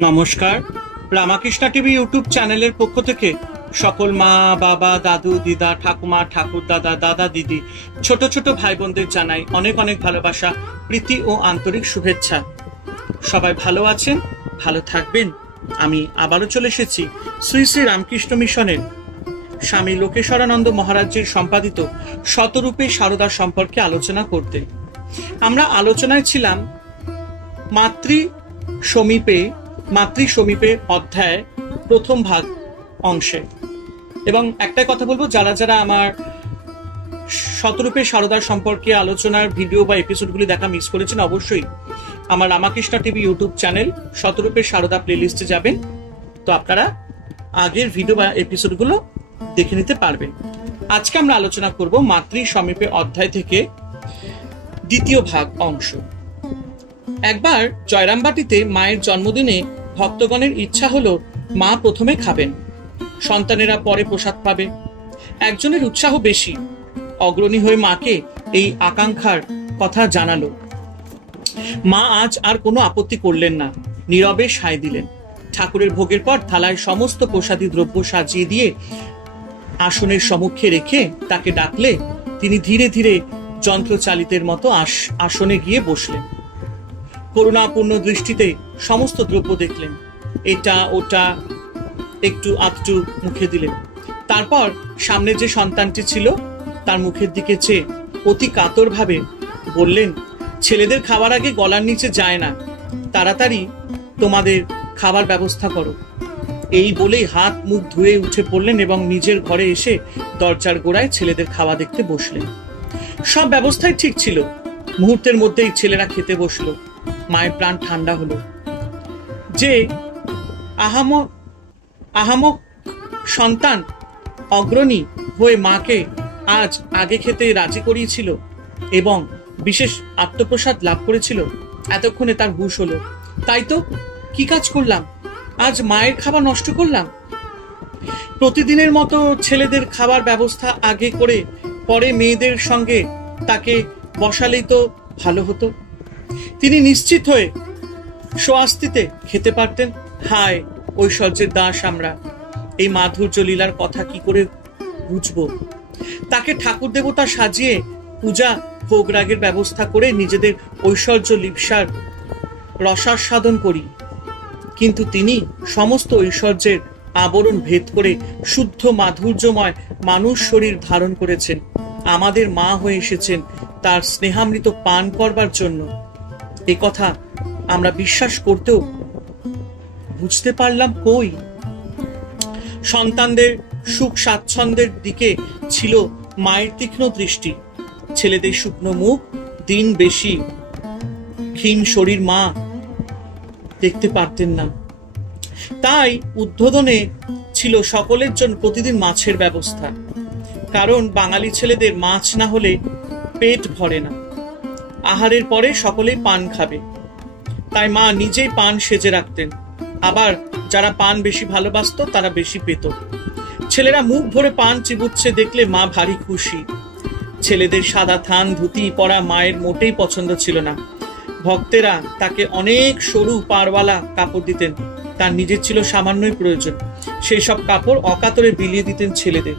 নমস্কার। Ramakrishna TV YouTube চ্যানেলের পক্ষ থেকে সকল মা, বাবা, দাদু, দিদা, ঠাকুমা, ঠাকুর দাদা, দাদা, দিদি, ছোট ছোট ভাই বোনদের জানাই অনেক অনেক ভালোবাসা, প্রীতি ও আন্তরিক শুভেচ্ছা। সবাই ভালো আছেন, ভালো থাকবেন। আমি আবারও চলে এসেছি শ্রী শ্রী রামকৃষ্ণ মিশনের স্বামী লোকেশ্বরানন্দ মহারাজের সম্পাদিত শতরূপে সারদা সম্পর্কে আলোচনা করতে। আমরা আলোচনায় ছিলাম মাতৃ সমীপে অধ্যায় প্রথম ভাগ অংশে। এবং একটাই কথা বলবো, যারা যারা আমার শতরূপে সারদার সম্পর্কে আলোচনার ভিডিও বা এপিসোডগুলি দেখা মিস করেছেন, অবশ্যই আমার রামাকৃষ্ণ টিভি ইউটিউব চ্যানেল শতরূপে সারদা প্লেলিস্টে যাবেন, তো আপনারা আগের ভিডিও বা এপিসোডগুলো দেখে নিতে পারবেন। আজকে আমরা আলোচনা করব মাতৃ সমীপে অধ্যায় থেকে দ্বিতীয় ভাগ অংশ। একবার জয়রামবাটিতে মায়ের জন্মদিনে ভক্তগণের ইচ্ছা হলো মা প্রথমে খাবেন, সন্তানেরা পরে প্রসাদ পাবে। একজনের উৎসাহ বেশি, অগ্রণী হয়ে মাকে এই আকাঙ্ক্ষার কথা জানালো। মা আজ আর কোনো আপত্তি করলেন না, নীরবে সায় দিলেন। ঠাকুরের ভোগের পর থালায় সমস্ত প্রসাদী দ্রব্য সাজিয়ে দিয়ে আসনের সম্মুখে রেখে তাকে ডাকলে তিনি ধীরে ধীরে যন্ত্রচালিতের মতো আসনে গিয়ে বসলেন। করুণাপূর্ণ দৃষ্টিতে সমস্ত দ্রব্য দেখলেন, এটা ওটা একটু আধটু মুখে দিলেন। তারপর সামনে যে সন্তানটি ছিল তার মুখের দিকে চেয়ে অতি কাতর ভাবে বললেন, ছেলেদের খাওয়ার আগে গলার নিচে যায় না, তাড়াতাড়ি তোমাদের খাবার ব্যবস্থা করো। এই বলেই হাত মুখ ধুয়ে উঠে পড়লেন এবং নিজের ঘরে এসে দরজার গোড়ায় ছেলেদের খাওয়া দেখতে বসলেন। সব ব্যবস্থাই ঠিক ছিল। মুহূর্তের মধ্যেই ছেলেরা খেতে বসলো। মায়ের প্রাণ ঠান্ডা হলো। যে আহামক সন্তান অগ্রণী হয়ে মাকে আজ আগে খেতে রাজি করিয়েছিল এবং বিশেষ আত্মপ্রসাদ লাভ করেছিল, এতক্ষণে তার হুঁশ হলো। তাই তো, কি কাজ করলাম? আজ মায়ের খাবার নষ্ট করলাম। প্রতিদিনের মতো ছেলেদের খাবার ব্যবস্থা আগে করে পরে মেয়েদের সঙ্গে তাকে বসালেই তো ভালো হতো। তিনি নিশ্চিত হয়ে স্বস্তিতে খেতে পারতেন। হায় ঐশ্বর্যের দাস আমরা, এই মাধুর্য লীলার কথা কি করে বুঝবো? তাকে ঠাকুর দেবতা সাজিয়ে পূজা ভোগ রাগের ব্যবস্থা করে নিজেদের ঐশ্বর্য লিপ্সার রসাস্বাদন করি, কিন্তু তিনি সমস্ত ঐশ্বর্যের আবরণ ভেদ করে শুদ্ধ মাধুর্যময় মানুষ শরীর ধারণ করেছেন। আমাদের মা হয়ে এসেছেন তার স্নেহামৃত পান করবার জন্য। এ কথা আমরা বিশ্বাস করতেও বুঝতে পারলাম কই? সন্তানদের সুখ স্বাচ্ছন্দ্যের দিকে ছিল মায়ের তীক্ষ্ণ দৃষ্টি। ছেলেদের শুকনো মুখ, দিন বেশি ক্ষীণ শরীর মা দেখতে পারতেন না। তাই উদ্বোধনে ছিল সকলের জন্য প্রতিদিন মাছের ব্যবস্থা, কারণ বাঙালি ছেলেদের মাছ না হলে পেট ভরে না। আহারের পরে সকলেই পান খাবে, তাই মা নিজেই পান সেজে রাখতেন। আবার যারা পান বেশি ভালোবাসত তারা বেশি পেত। ছেলেরা মুখ ভরে পান চিবুচ্ছে দেখলে মা ভারী খুশি। ছেলেদের সাদা থান ধুতি পরা মায়ের মোটেই পছন্দ ছিল না। ভক্তেরা তাকে অনেক সরু পাড়ওয়ালা কাপড় দিতেন, তার নিজের ছিল সামান্যই প্রয়োজন। সেই সব কাপড় অকাতরে বিলিয়ে দিতেন ছেলেদের।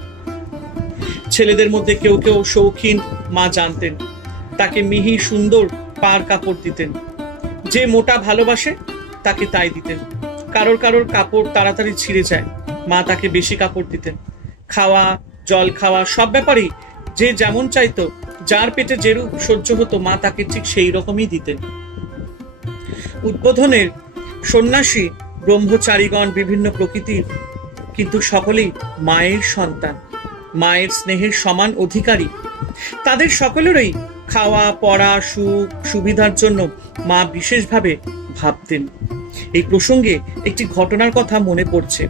ছেলেদের মধ্যে কেউ কেউ শৌখিন মা জানতেন, তাকে মিহি সুন্দর পাড় কাপড় দিতেন। যে মোটা ভালোবাসে তাকে তাই দিতেন। কারোর কারোর কাপড় তাড়াতাড়ি ছিঁড়ে যায়, মা তাকে বেশি কাপড় দিতেন। খাওয়া, জল খাওয়া সব ব্যাপারেই যে যেমন চাইতো, যার পেটে যেরূপ সহ্য হতো মা তাকে ঠিক সেই রকমই দিতেন। উদ্বোধনের সন্ন্যাসী ব্রহ্মচারীগণ বিভিন্ন প্রকৃতির, কিন্তু সকলেই মায়ের সন্তান, মায়ের স্নেহের সমান অধিকারী। তাদের সকলেরই খাওয়া পড়া সুখ সুবিধার জন্য মা বিশেষভাবে ভাবতেন। এই প্রসঙ্গে একটি ঘটনার কথা মনে পড়ছে।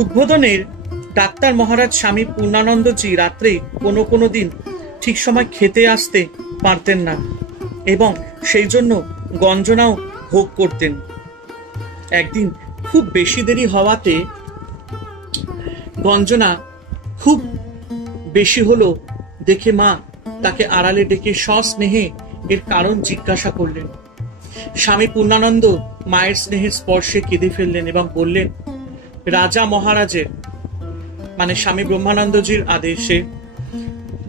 উদ্বোধনের ডাক্তার মহারাজ স্বামী পূর্ণানন্দজি রাত্রে কোনো দিন ঠিক সময় খেতে আসতে পারতেন না এবং সেই জন্য গঞ্জনাও ভোগ করতেন। একদিন খুব বেশি দেরি হওয়াতে গঞ্জনা খুব বেশি হলো দেখে মা তাকে আড়ালে ডেকে সস্নেহে এর কারণ জিজ্ঞাসা করলেন। স্বামী পূর্ণানন্দ মায়ের স্নেহের স্পর্শে কেঁদে ফেললেন এবং বললেন, রাজা মহারাজের মানে স্বামী ব্রহ্মানন্দজির আদেশে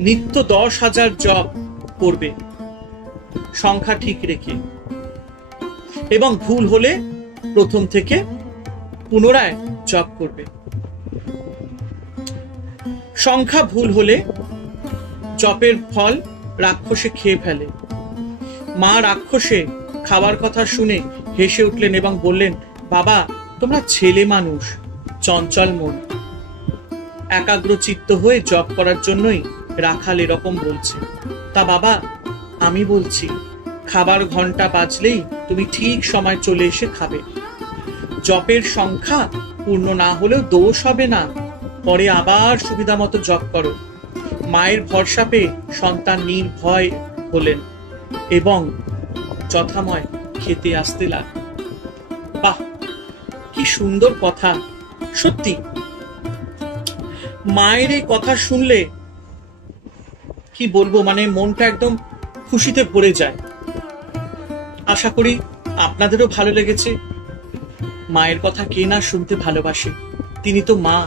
নিত্য 10,000 জপ করবে, সংখ্যা ঠিক রেখে, এবং ভুল হলে প্রথম থেকে পুনরায় জপ করবে। সংখ্যা ভুল হলে জপের ফল রাক্ষসে খেয়ে ফেলে। মা রাক্ষসে খাবার কথা শুনে হেসে উঠলেন এবং বললেন, বাবা, তোমরা ছেলে মানুষ, চঞ্চল মন, একাগ্র চিত্ত হয়ে জপ করার জন্যই রাখাল এরকম বলছে। তা বাবা, আমি বলছি, খাবার ঘন্টা বাজলেই তুমি ঠিক সময় চলে এসে খাবে। জপের সংখ্যা পূর্ণ না হলেও দোষ হবে না, পরে আবার সুবিধা মতো জপ করো। মায়ের ভরসা পেয়ে সন্তান নির্ভয় হলেন এবং যথাময় খেতে আসতে লাগল। বাহ, কি সুন্দর কথা! সত্যি মায়ের এই কথা শুনলে কি বলবো, মানে মনটা একদম খুশিতে ভরে যায়। আশা করি আপনাদেরও ভালো লেগেছে। মায়ের কথা কে না শুনতে ভালোবাসে? তিনি তো মা,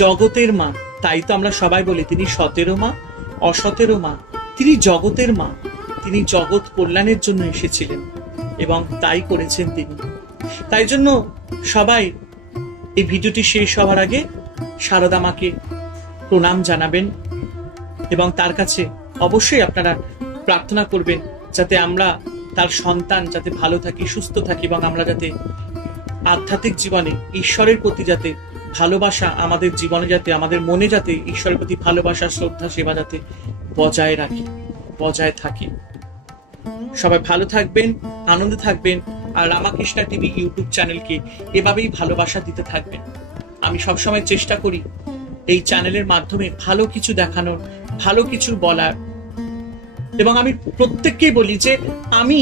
জগতের মা। তাই তো আমরা সবাই বলি তিনি সতেরও মা, অসতেরও মা, তিনি জগতের মা। তিনি জগৎ কল্যাণের জন্য এসেছিলেন এবং তাই করেছেন তিনি। তাই জন্য সবাই এই ভিডিওটি শেষ হওয়ার আগে শারদা মাকে প্রণাম জানাবেন এবং তার কাছে অবশ্যই আপনারা প্রার্থনা করবেন যাতে আমরা তার সন্তান যাতে ভালো থাকি, সুস্থ থাকি এবং আমরা যাতে আধ্যাত্মিক জীবনে ঈশ্বরের প্রতি যাতে ভালোবাসা আমাদের জীবনে যাতে আমাদের মনে যাতে ঈশ্বরের প্রতি ভালোবাসা, শ্রদ্ধা, সেবা যাতে বজায় রাখি, বজায় থাকি। সবাই ভালো থাকবেন, আনন্দে থাকবেন আর রামাকৃষ্ণা টিভি ইউটিউব চ্যানেলকে এভাবেই ভালোবাসা দিতে থাকবেন। আমি সবসময় চেষ্টা করি এই চ্যানেলের মাধ্যমে ভালো কিছু দেখানোর, ভালো কিছু বলার, এবং আমি প্রত্যেককেই বলি যে আমি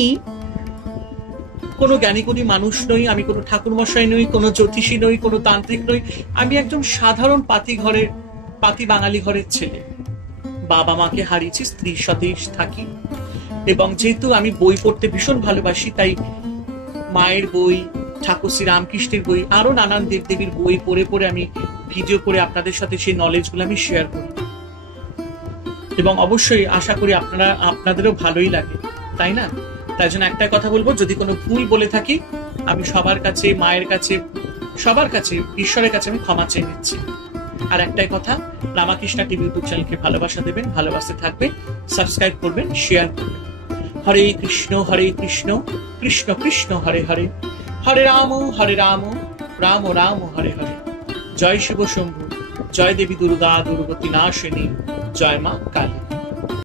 কোনো জ্ঞানীগুণী মানুষ নই, আমি কোনো ঠাকুরমশাই নই, কোনো জ্যোতিষী নই, কোনো তান্ত্রিক নই। আমি একজন সাধারণ পাতি বাঙালি ঘরের ছেলে। বাবা মাকে হারিয়েছি, স্ত্রীর সাথেই থাকি এবং যেহেতু আমি বই পড়তে ভীষণ ভালোবাসি, তাই মায়ের বই, ঠাকুর শ্রী রামকৃষ্ণের বই, আরো নানান দেবদেবীর বই পড়ে পড়ে আমি ভিডিও করে আপনাদের সাথে সেই নলেজগুলো আমি শেয়ার করি এবং অবশ্যই আশা করি আপনাদেরও ভালোই লাগে, তাই না? তাই জন্য একটাই কথা বলবো, যদি কোনো ভুল বলে থাকি আমি সবার কাছে, মায়ের কাছে, সবার কাছে, ঈশ্বরের কাছে আমি ক্ষমা চেয়ে নিচ্ছি। আর একটাই কথা, রামাকৃষ্ণা টিভি ইউটিউব চ্যানেলকে ভালোবাসা দেবেন, ভালোবাসতে থাকবেন, সাবস্ক্রাইব করবেন, শেয়ার করবেন। হরে কৃষ্ণ কৃষ্ণ কৃষ্ণ হরে হরে, হরে রাম রাম রাম হরে হরে। জয় শিব শম্ভু, জয় দেবী দুর্গা দুর্গতি নাশিনী, জয় মা কালী।